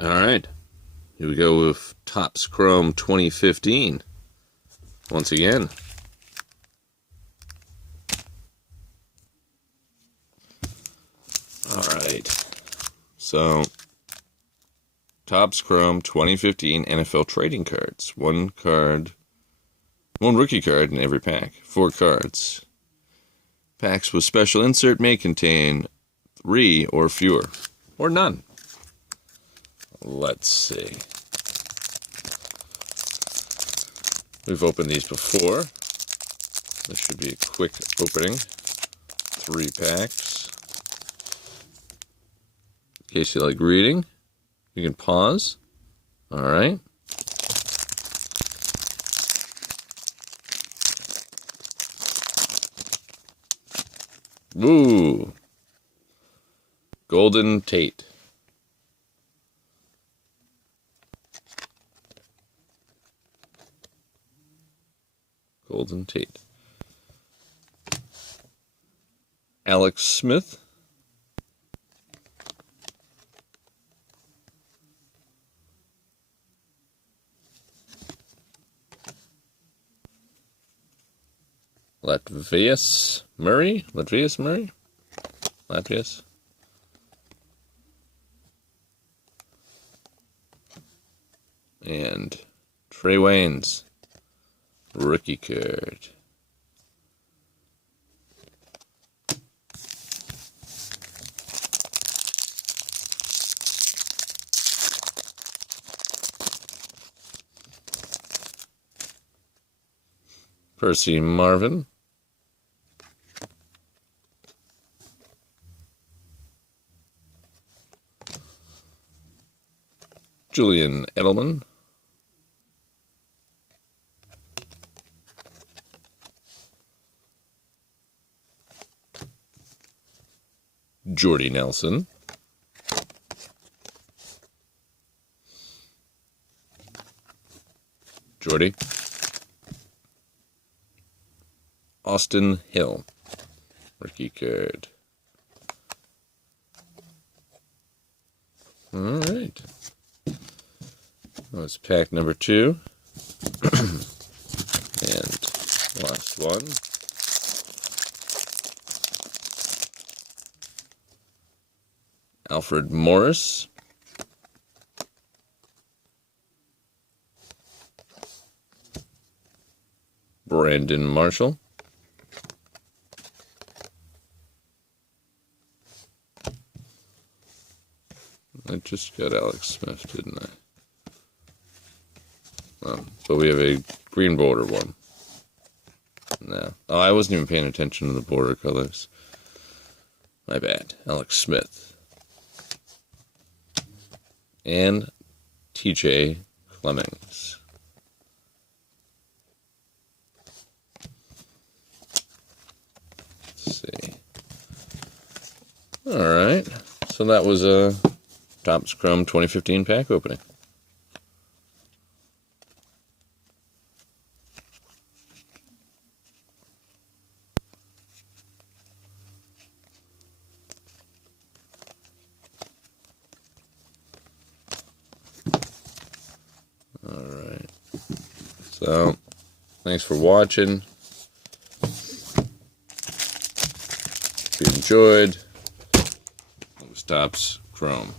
Alright, here we go with Topps Chrome 2015. Once again. Alright, so Topps Chrome 2015 NFL trading cards. One rookie card in every pack. 4 cards. Packs with special insert may contain 3 or fewer, or none. Let's see. We've opened these before. This should be a quick opening. 3 packs. In case you like reading, you can pause. Alright. Ooh. Golden Tate. Golden Tate. Alex Smith. Latavius Murray. And Trey Waynes. Rookie card. Percy Marvin. Julian Edelman. Jordy Nelson. Jordy. Austin Hill. Rookie card. Alright. That was pack number 2. And last one. Alfred Morris. Brandon Marshall. I just got Alex Smith, didn't I? Oh, but we have a green border one. No. Oh, I wasn't even paying attention to the border colors. My bad. Alex Smith. And TJ Clemmings. Let's see. Alright. So that was a Topps Chrome 2015 pack opening. Alright. So, thanks for watching. If you enjoyed, it was Topps Chrome.